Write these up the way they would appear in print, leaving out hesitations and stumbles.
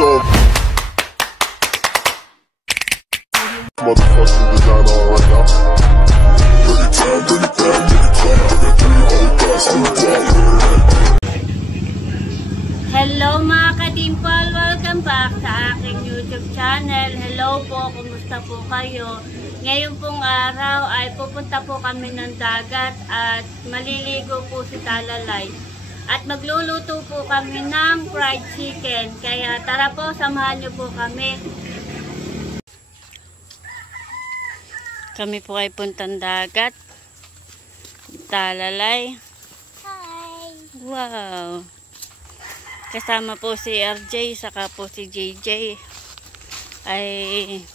So motherfucking designer right now. Hello mga kadimpal, welcome back sa aking YouTube channel. Hello po, kumusta po kayo? Ngayon pong araw ay pupunta po kami ng dagat at maliligo po si Talalay. At magluluto po kami ng fried chicken. Kaya tara po, samahan niyo po kami. Kami po ay puntang dagat. Talalay. Hi! Wow! Kasama po si RJ, saka po si JJ. Ay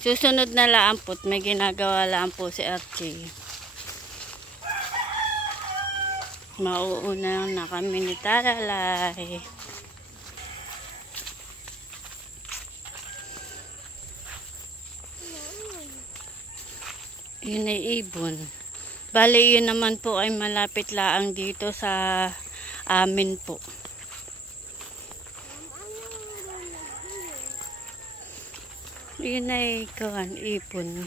susunod na lang po, may ginagawa lang po si RJ. Mauuna na kami ni Talalay. Yun ay ibon. Bali yun naman po ay malapit lang dito sa amin po. Yun ay kawan, ipon.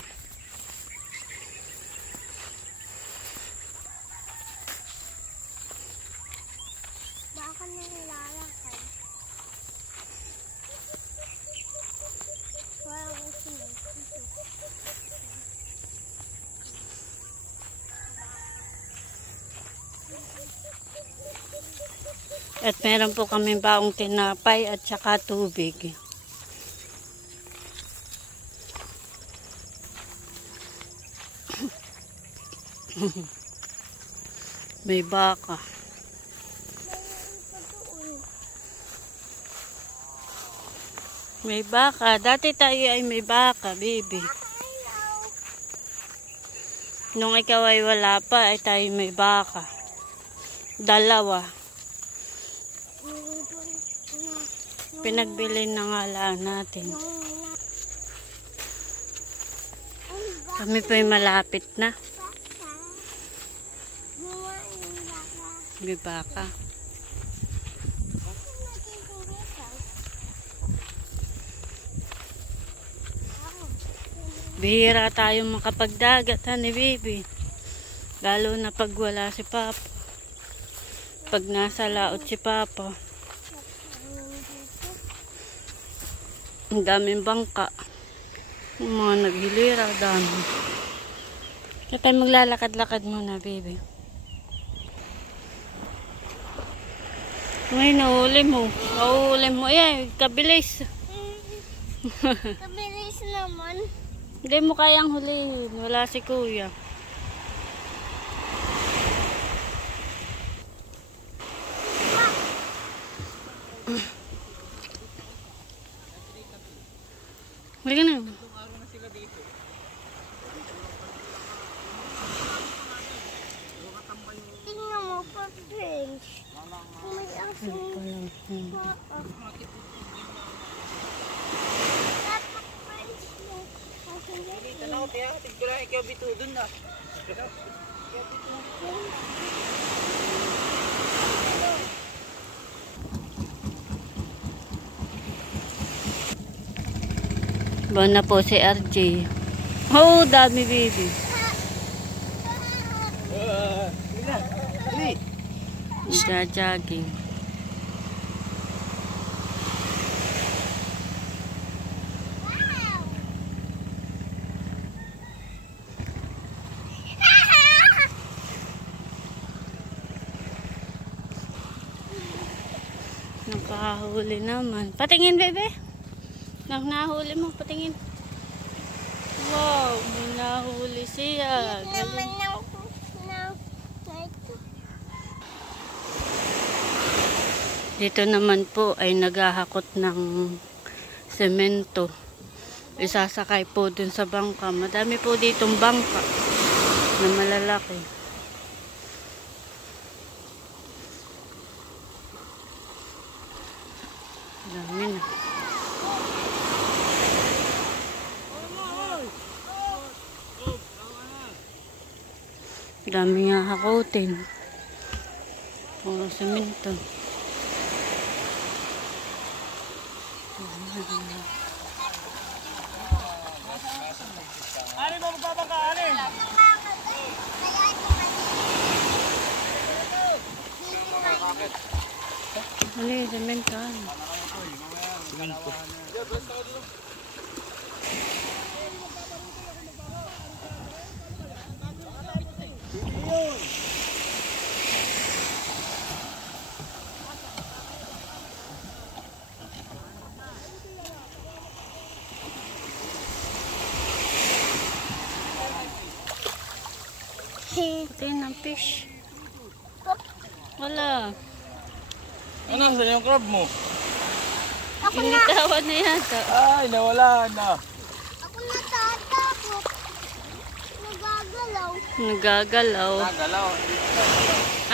Baka na nilalakad. Wow, At meron po kami baong tinapay at saka tubig. May baka. May baka. Dati tayo ay may baka, baby. Nung ikaw ay wala pa, ay tayo may baka. Dalawa. Pinagbili na nga lang natin. Kami po ay malapit na. May baka. Bihira tayo makapagdagat, ni baby. Lalo na pag wala si Papa. Pag nasa laot si Papa. Ang daming bangka. Yung mga naghilira, dami. Kaya tayo maglalakad-lakad muna, baby. Ay, nahuli mo. Nahuli mo. Ay, kabilis. Kabilis naman. Hindi mo kayang hulihin. Wala si kuya. Huli ka na. Tingnan mo pa, French. May asin. Dapat French mo. Tanaw, tiya, tigpula ikaw bito dun na. Buwan na po si RJ. Oh, dami, baby. Jogging. Nakahuli naman. Patingin, bebe. Nang nahuli mo, patingin. Wow, may nahuli siya. Galing. Dito naman po ay naghahakot ng semento. Isasakay po dun sa bangka. Madami po ditong bangka na malalaki. Dami na. Dami nga hakutin. Puro semento. Ano ba magbabangka? Ano? Ano yung sementan? Pati ng fish. Wala. Ano? Saan yung crab mo? Initawan na yata. Ay, nawala na. Ako natatakot. Nagagalaw. Nagagalaw. Nagalaw.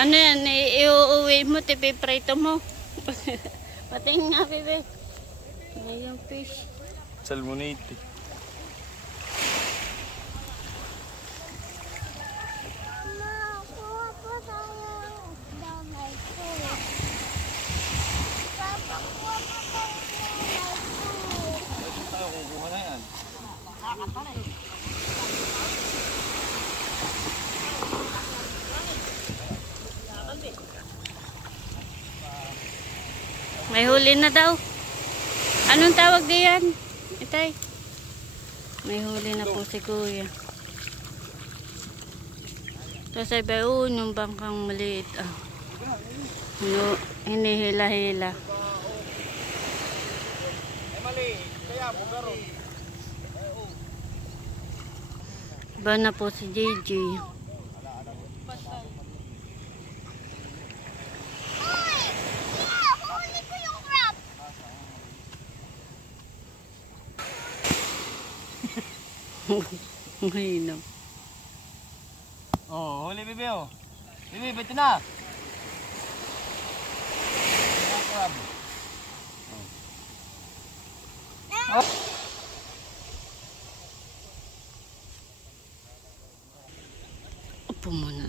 Ano yan? Iuuwi mo, tipiprito mo. Patingin nga, bebe. Ay, yung fish. Salmonate. Nakuha pa tayo ng damay ko. Papakuha pa tayo ng damay ko. Tayo kukuha na yan. May huli na daw. Anong tawag diyan? Itay. May huli na po si kuya. Tapos ay baon yung bangkang maliit. No, hinihila-hila. Mali. Kaya bugaro. Iba na po si JJ. Uy! Yeah! Huli ko yung crab! Mahinap. Oh, huli bebe oh. Bebe, beto na. Crab. Oh. Upo muna.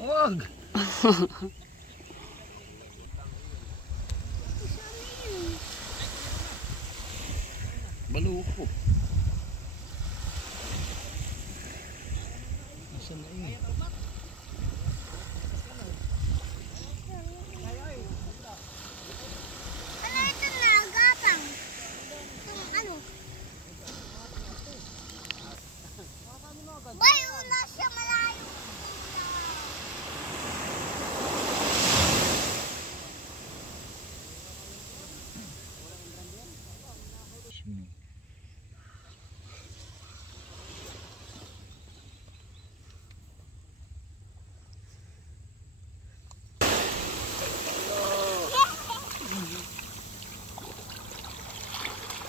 Wag. Baluko. Nasaan na yun? Ano ito na? Gapang. Itong ano? Bay, una siya malayo.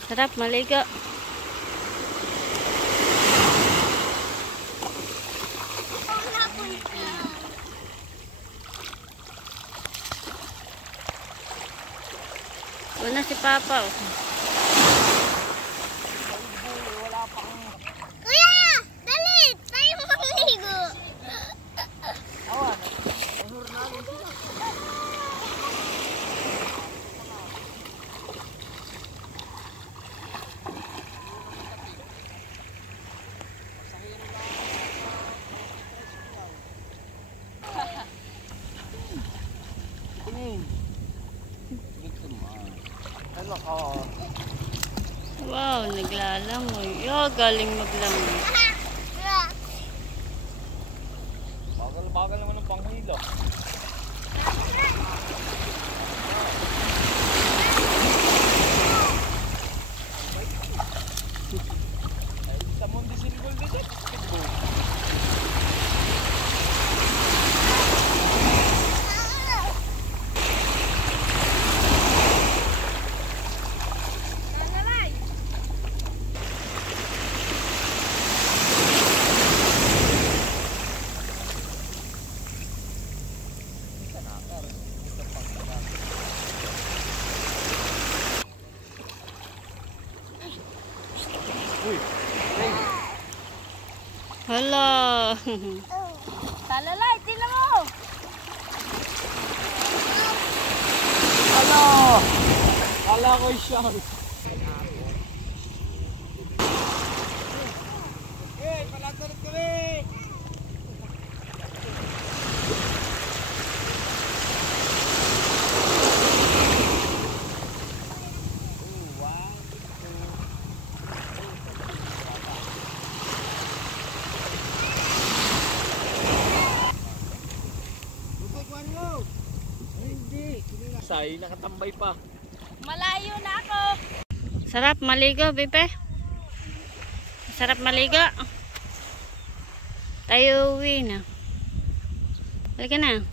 Sarap, maligo. Wala si Papa. Oh. Kuya! Dali! Tayo mangligo! Ano ka? Wow, naglalangoy. Yo, galing maglangoy. Bagal naman ng panghila. Ay, sa Mundo Simbol dito. Hala. Talalay, tingnan mo! Ano? Kala ko shark. Eh, palatarot kami! Say, nakatambay pa. Malayo na ako. Sarap maligo, Bipe. Sarap maligo. Tayo uwi na. Halika na.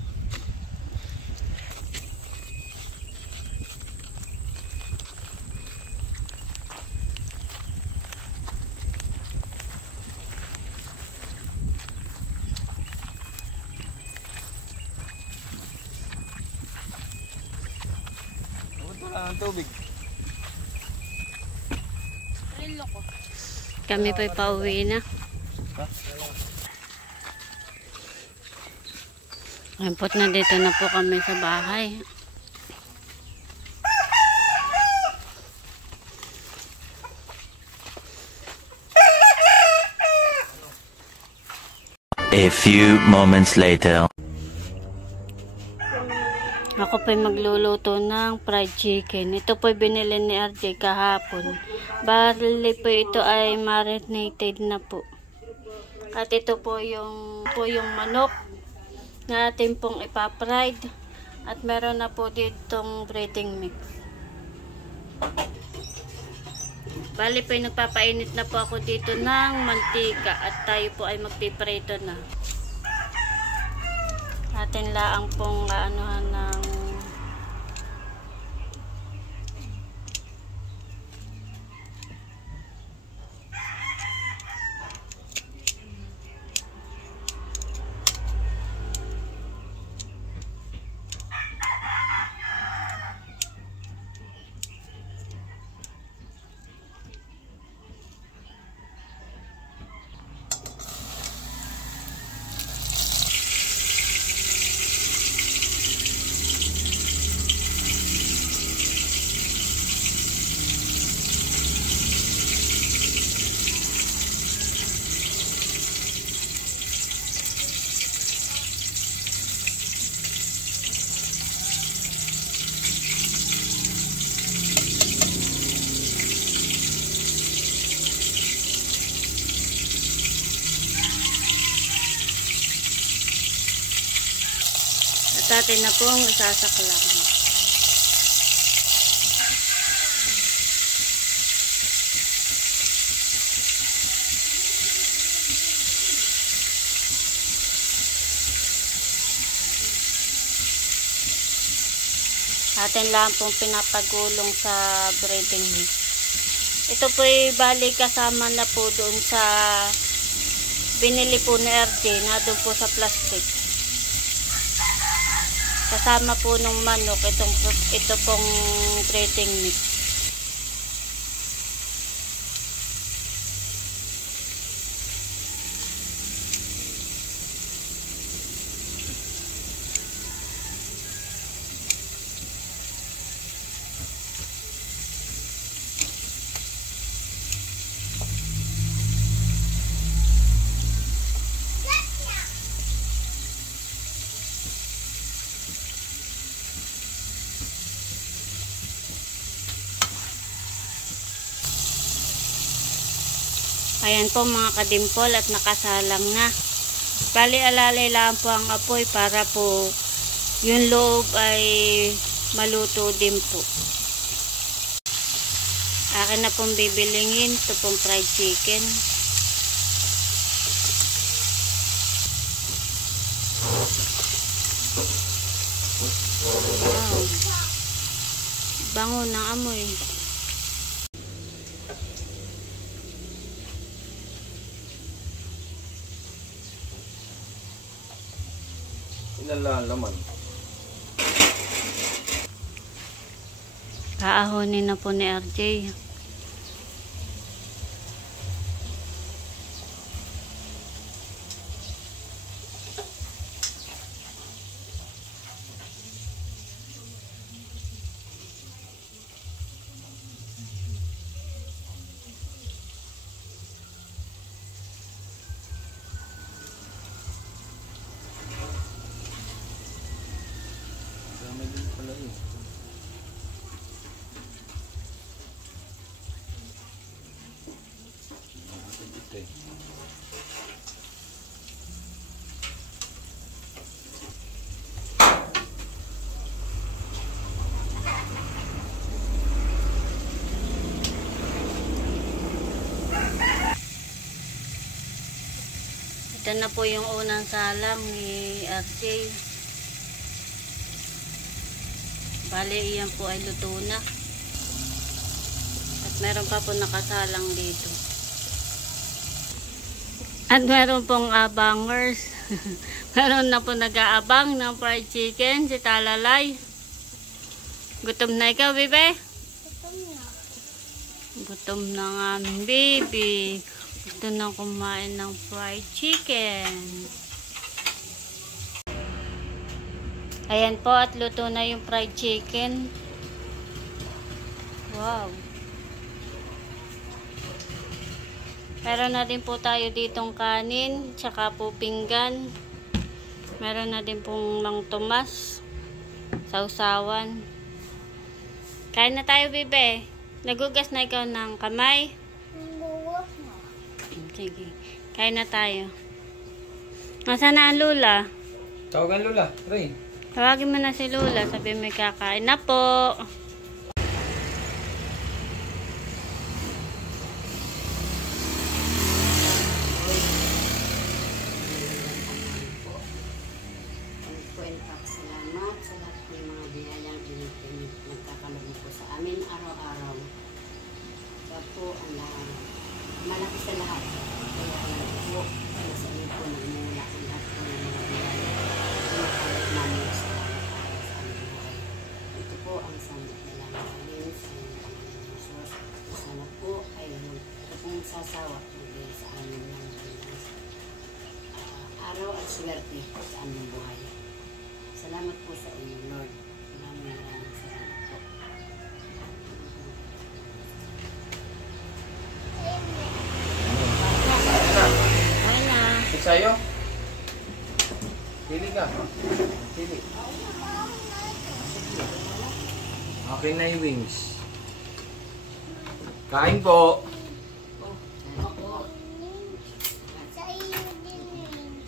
Wala ng tubig. Rilo ko. Kami po'y pauwi na. Ampot na dito na po kami sa bahay. A few moments later. Ako po'y magluluto ng fried chicken. Ito po'y binili ni RJ kahapon. Bali po ito ay marinated na po. At ito po yung manok na atin pong ipapride. At meron na po ditong breading mix. Bali po'y nagpapainit na po ako dito ng mantika. At tayo po ay magpiprito na. Atin laang pong anuhan ng at atin na pong isasaklakan. Atin lang pong pinapagulong sa breading mix. Ito po'y bali kasama na po doon sa binili po ni RJ na doon po sa plastic. Kasama po nung manok ito pong breading mix. Ayan po mga kadimpol at nakasalang na. Bali alalay lang po ang apoy para po yung loob ay maluto din po. Akin na pong bibilingin ito pong fried chicken. Wow. Bango ng amoy. Inalalaman. Kaahonin na po ni RJ. Ito na po yung unang salang ni RJ. Bale, iyan po ay luto na. At meron pa po nakasalang dito. At meron pong abangers. Meron na po nag-aabang ng fried chicken, si Talalay. Gutom na ikaw, bebe? Gutom na nga aming baby. Gusto na kumain ng fried chicken. Ayan po, at luto na yung fried chicken. Wow. Meron na din po tayo ditong kanin, tsaka po pinggan. Meron na din pong Mang Tomas, sausawan. Kain na tayo, bebe. Nagugas na ikaw ng kamay? Sige, kain na tayo. Nasaan na ang Lula? Tawagan Lola, Ray. Tawagin mo na si Lula, sabi may kakain na po. Salamat sa lahat ng mga biyayang nagkakalog po sa amin araw-araw. Kaya po ang lahat, malaki sa lahat. Kaya po, sa iyo po nagmula ang lahat po ng mga biyayang nagkakalog namin sa araw-araw sa aming buhay. Ito po ang sandat na lang namin sa iyo ng Jesus. Sana po ay ito pong sasawa sa amin ng araw at swerte sa aming buhay. Salamat po sa inyo, Lord. Maraming salamat po. Kain na. Sa'yo? Pili ka. Pili. Okay na yung wings. Kain po. Sa iyo din.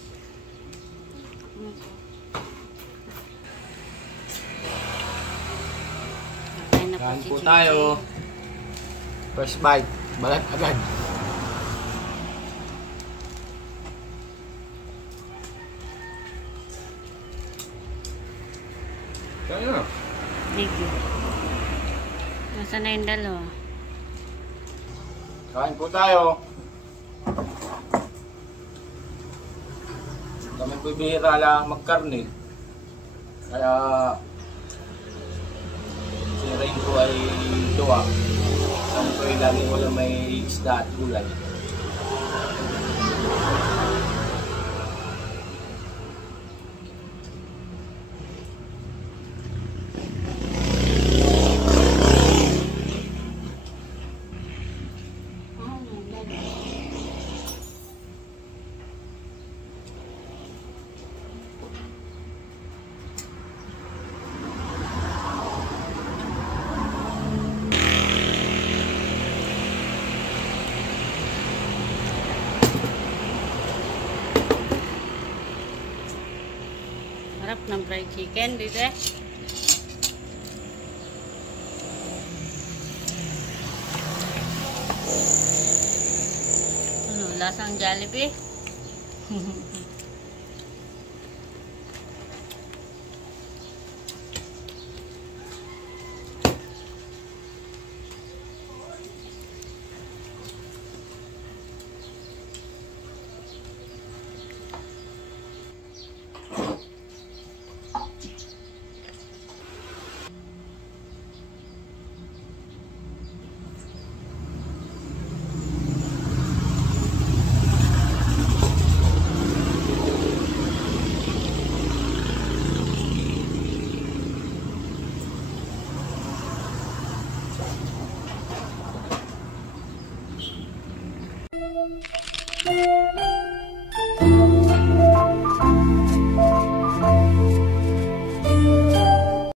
Kain na po Kain si po Chichi. tayo. First bite. Balat agad. Kain na. Sige. Nasaan na yung dalawa? Kain po tayo. Kami po bihira lang magkarne. Kaya si Rain po ay duwa. Kami po ay lagi wala may isda at gulay. Harap ng fried chicken, bebe. Ano, lasang Jollibee?